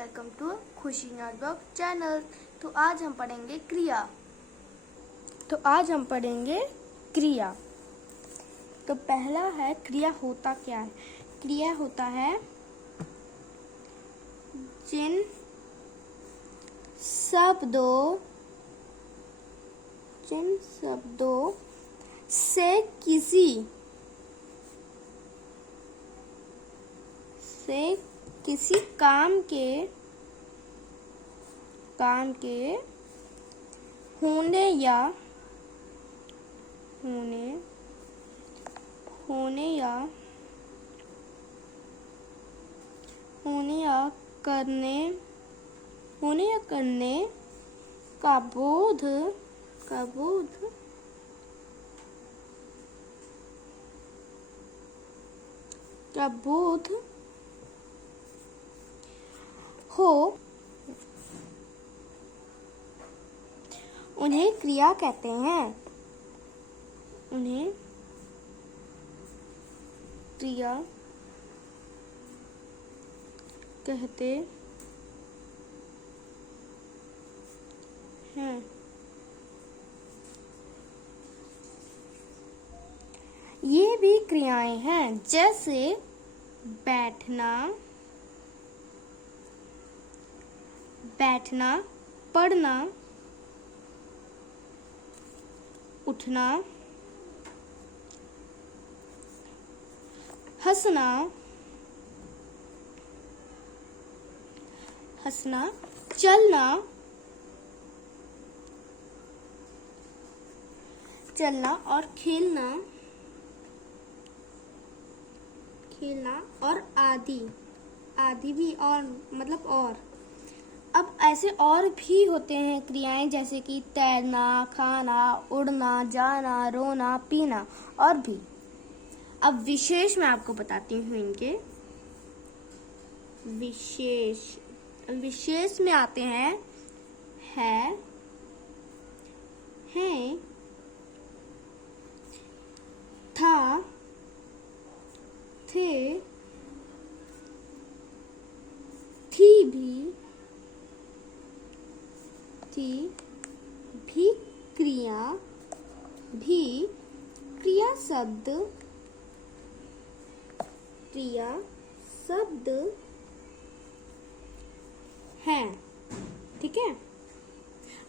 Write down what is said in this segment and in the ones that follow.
Welcome to खुशी notebook channel. तो आज हम पढ़ेंगे क्रिया। तो पहला है क्रिया होता क्या है। क्रिया होता है जिन शब्दों से किसी काम के होने या करने का बोध हो, उन्हें क्रिया कहते हैं। ये भी क्रियाएं हैं जैसे बैठना, पढ़ना, उठना, हंसना, चलना और खेलना और आदि भी और अब ऐसे और भी होते हैं क्रियाएं जैसे कि तैरना, खाना, उड़ना, जाना, रोना, पीना और भी। अब विशेष मैं आपको बताती हूँ इनके विशेष में आते हैं हैं, था, थे, थी भी क्रिया शब्द हैं। ठीक है।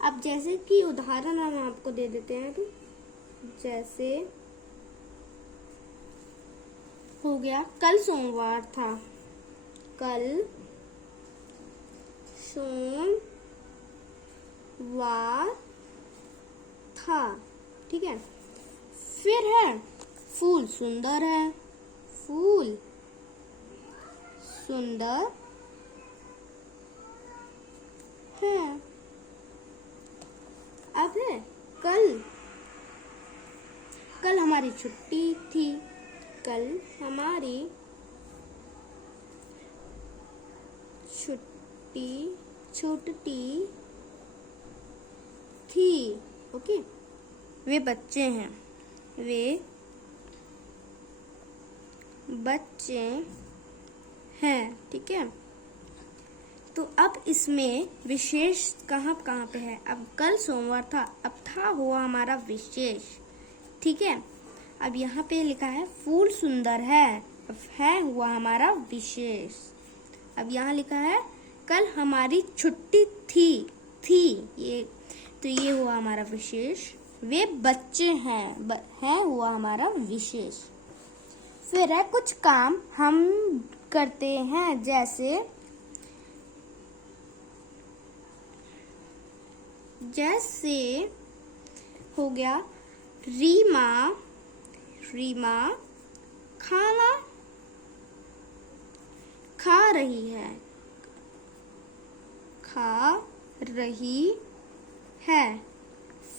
अब जैसे कि उदाहरण हम आपको दे देते हैं। तो जैसे हो गया कल सोमवार था, कल सोमवार था। ठीक है। फिर है फूल सुंदर है, फूल सुंदर है। अब है कल हमारी छुट्टी थी, कल हमारी छुट्टी थी। ओके। वे बच्चे हैं। ठीक है। तो अब इसमें विशेष कहाँ पे है। अब कल सोमवार था, अब था हुआ हमारा विशेष। ठीक है। अब यहाँ पे लिखा है फूल सुंदर है, अब है हुआ हमारा विशेष। अब यहाँ लिखा है कल हमारी छुट्टी थी ये हुआ हमारा विशेष। वे बच्चे हैं, है हुआ हमारा विशेष। फिर है कुछ काम हम करते हैं जैसे हो गया रीमा खाना खा रही है।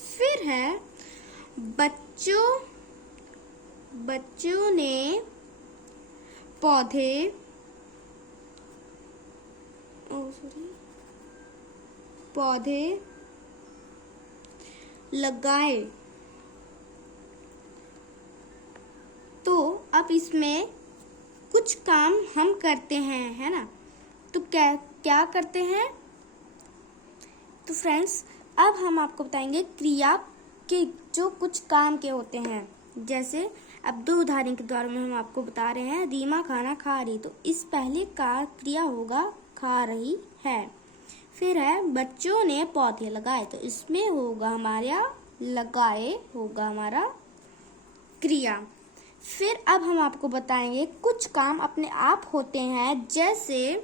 फिर है बच्चों ने पौधे लगाए। तो अब इसमें कुछ काम हम करते हैं, है ना। तो क्या करते हैं? तो फ्रेंड्स, अब हम आपको बताएंगे क्रिया के जो कुछ काम के होते हैं। जैसे अब 2 उदाहरण के द्वारा में हम आपको बता रहे हैं। रीमा खाना खा रही, तो इस पहले का क्रिया होगा खा रही है। फिर है बच्चों ने पौधे लगाए, तो इसमें होगा हमारा लगाए होगा हमारा क्रिया। फिर अब हम आपको बताएंगे कुछ काम अपने आप होते हैं, जैसे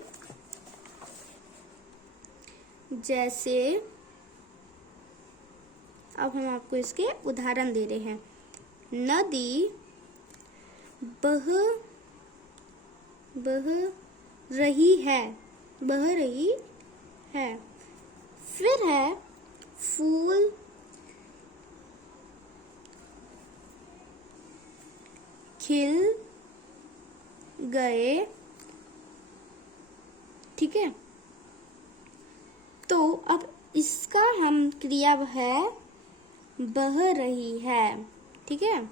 अब हम आपको इसके उदाहरण दे रहे हैं। नदी बह रही है, बह रही है। फिर है फूल खिल गए, ठीक है। तो अब इसका हम क्रिया है बह रही है, ठीक है,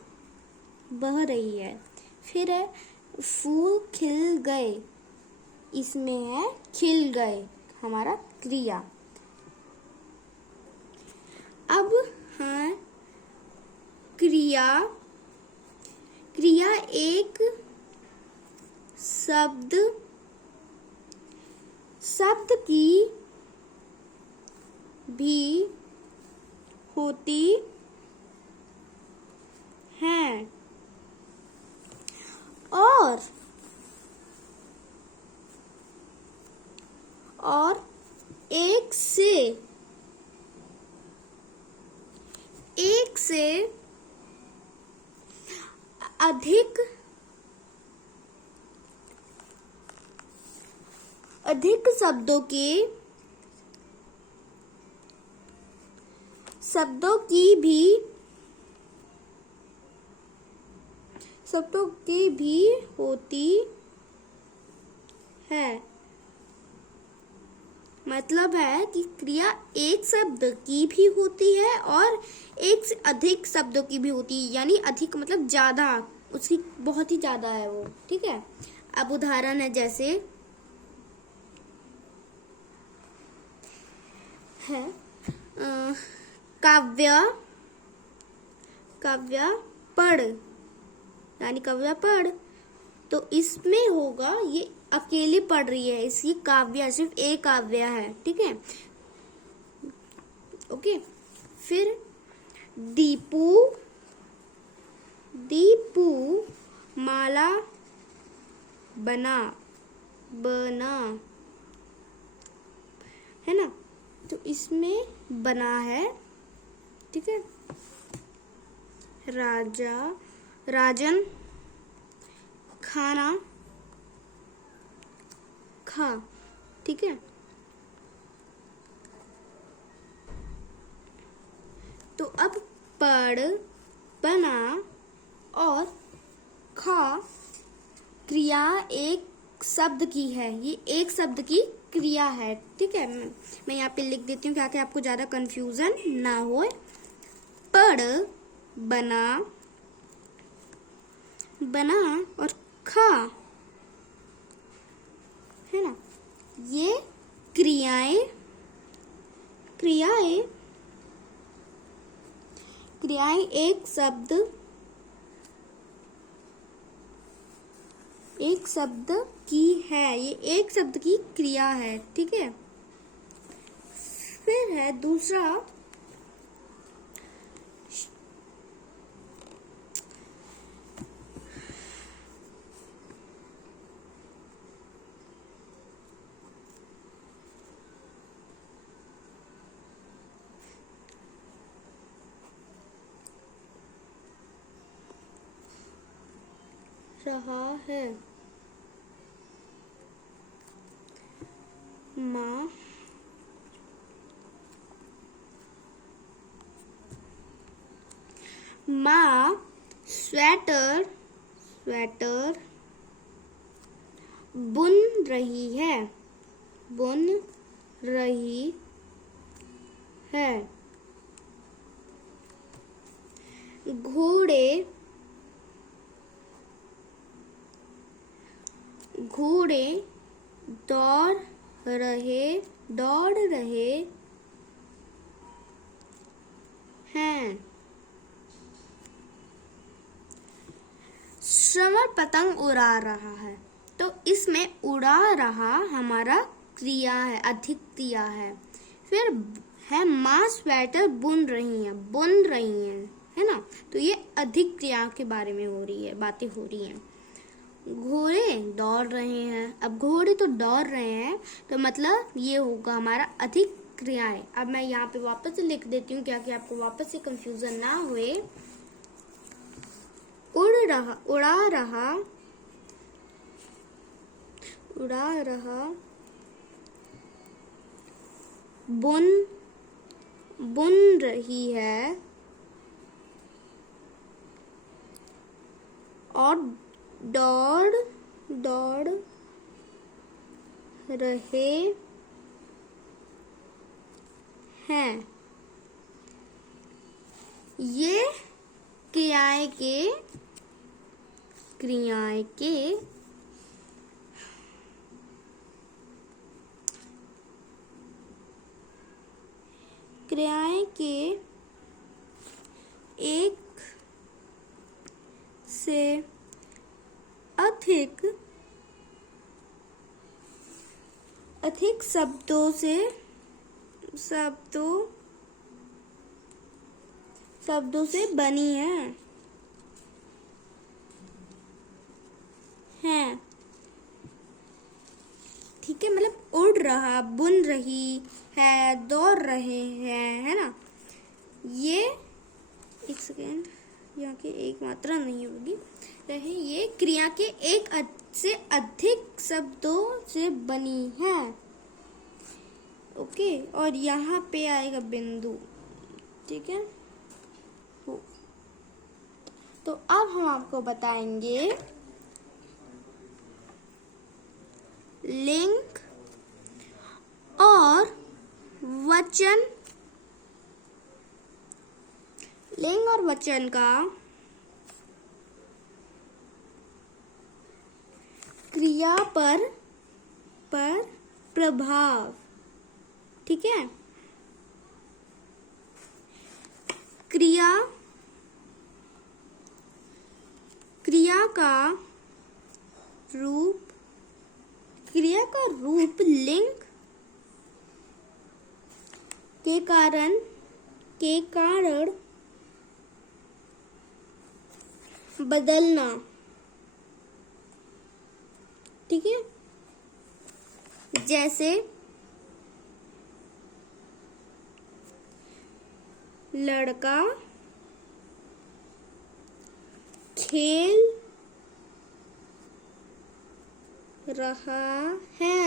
बह रही है। फिर है फूल खिल गए, इसमें है खिल गए हमारा क्रिया। अब है क्रिया एक शब्द की भी होती है और एक से अधिक शब्दों की भी होती है। मतलब है कि क्रिया एक शब्द की भी होती है और एक से अधिक शब्दों की भी होती है, यानी अधिक मतलब ज्यादा, उसकी बहुत ही ज्यादा है वो, ठीक है। अब उदाहरण है जैसे है काव्य पढ़, यानी काव्य पढ़, तो इसमें होगा ये अकेले पढ़ रही है, इसकी काव्य सिर्फ एक काव्य है, ठीक है, ओके। फिर दीपू माला बना है ना, तो इसमें बना है, ठीक है। राजन खाना खा, ठीक है। तो अब पढ़, बना और खा क्रिया एक शब्द की है, ये एक शब्द की क्रिया है, ठीक है। मैं यहाँ पे लिख देती हूँ ताकि आपको ज्यादा कंफ्यूजन ना हो। पढ़, बना और खा, है ना, ये क्रियाएं एक शब्द की है, ये एक शब्द की क्रिया है, ठीक है। फिर है दूसरा रहा है, माँ स्वेटर बुन रही है। घोड़े दौड़ रहे, दौड़ रहे हैं। श्रवण पतंग उड़ा रहा है, तो इसमें उड़ा रहा हमारा क्रिया है, अधिक क्रिया है। फिर है माँ स्वेटर बुन रही हैं, है ना, तो ये अधिक क्रिया के बारे में हो रही है, बातें हो रही हैं। घोड़े दौड़ रहे हैं, अब घोड़े तो दौड़ रहे हैं, तो मतलब ये होगा हमारा अधिक क्रियाएं। अब मैं यहाँ पे वापस से लिख देती हूँ, क्या कि आपको वापस से कंफ्यूजन ना हुए। उड़ा रहा, बुन रही है, और दौड़ रहे हैं। ये क्रियाएं के एक से अधिक शब्दों से बनी हैं। ठीक है, मतलब उड़ रहा, बुन रही है, दौड़ रहे हैं, है ना। ये एक सेकेंड, यहाँ की एक मात्रा नहीं होगी, रहे ये क्रिया के एक से अधिक शब्दों से बनी है। ओके, और यहाँ पे आएगा बिंदु। ठीक है, तो अब हम आपको बताएंगे लिंग और वचन का क्रिया पर प्रभाव। ठीक है, क्रिया का रूप लिंग के कारण बदलना। ठीक है, जैसे लड़का खेल रहा है।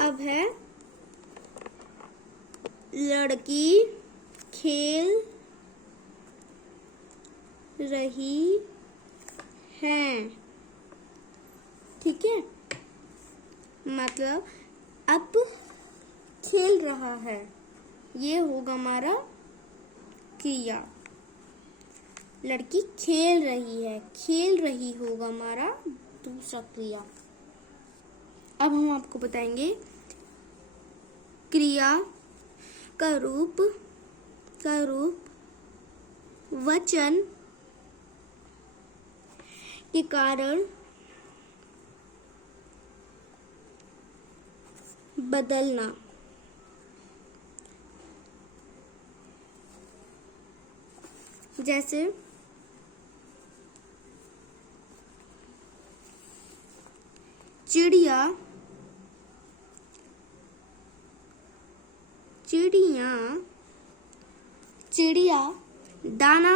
अब है लड़की खेल रही है। ठीक है, मतलब अब खेल रहा है, ये होगा हमारा क्रिया। लड़की खेल रही होगा हमारा दूसरा क्रिया। अब हम आपको बताएंगे क्रिया का रूप वचन के कारण बदलना। जैसे चिड़िया दाना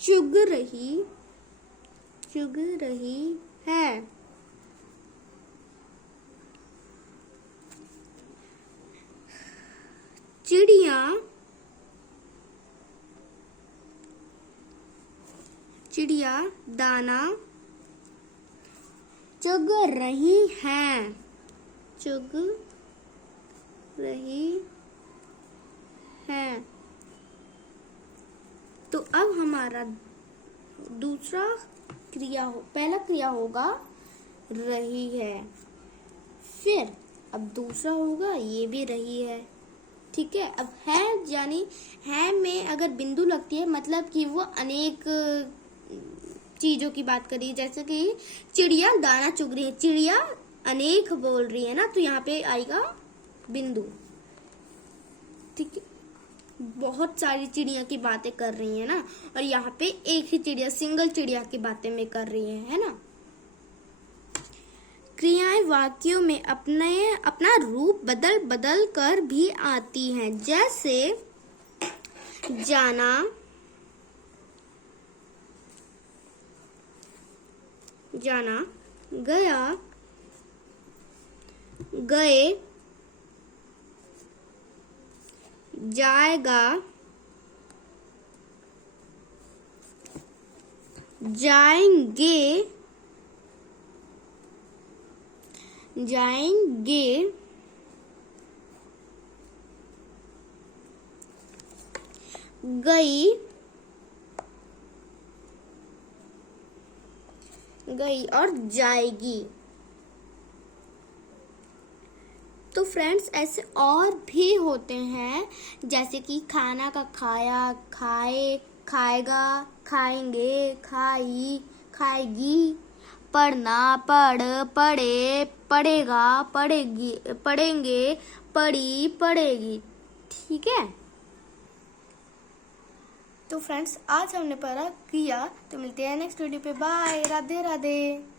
चुग रही है। चिड़िया दाना चुग रही हैं। तो अब हमारा दूसरा पहला क्रिया होगा रही है, फिर अब दूसरा होगा ये भी रही है। ठीक है, अब है यानी है में अगर बिंदु लगती है मतलब कि वो अनेक चीजों की बात कर रही है, जैसे कि चिड़िया दाना चुग रही है, चिड़िया अनेक बोल रही है ना, तो यहाँ पे आएगा बिंदु। ठीक है, बहुत सारी चिड़िया की बातें कर रही है ना, और यहाँ पे एक ही चिड़िया, सिंगल चिड़िया की बातें में कर रही है ना। क्रियाएं वाक्यों में अपना रूप बदल बदल कर भी आती हैं, जैसे जाना, गया, गए, जाएगा, जाएंगे, गई और जाएगी। तो फ्रेंड्स ऐसे और भी होते हैं, जैसे कि खाना का खाया, खाए, खाएगा, खाएंगे, खाई, खाएगी, पढ़ना, पढ़, पढ़े, पढ़ेगा, पढ़ेगी, पढ़ेंगे, पढ़ी, पढ़ेगी। ठीक है, तो फ्रेंड्स आज हमने पढ़ा क्रिया। तो मिलते हैं नेक्स्ट वीडियो पे। बाय, राधे राधे।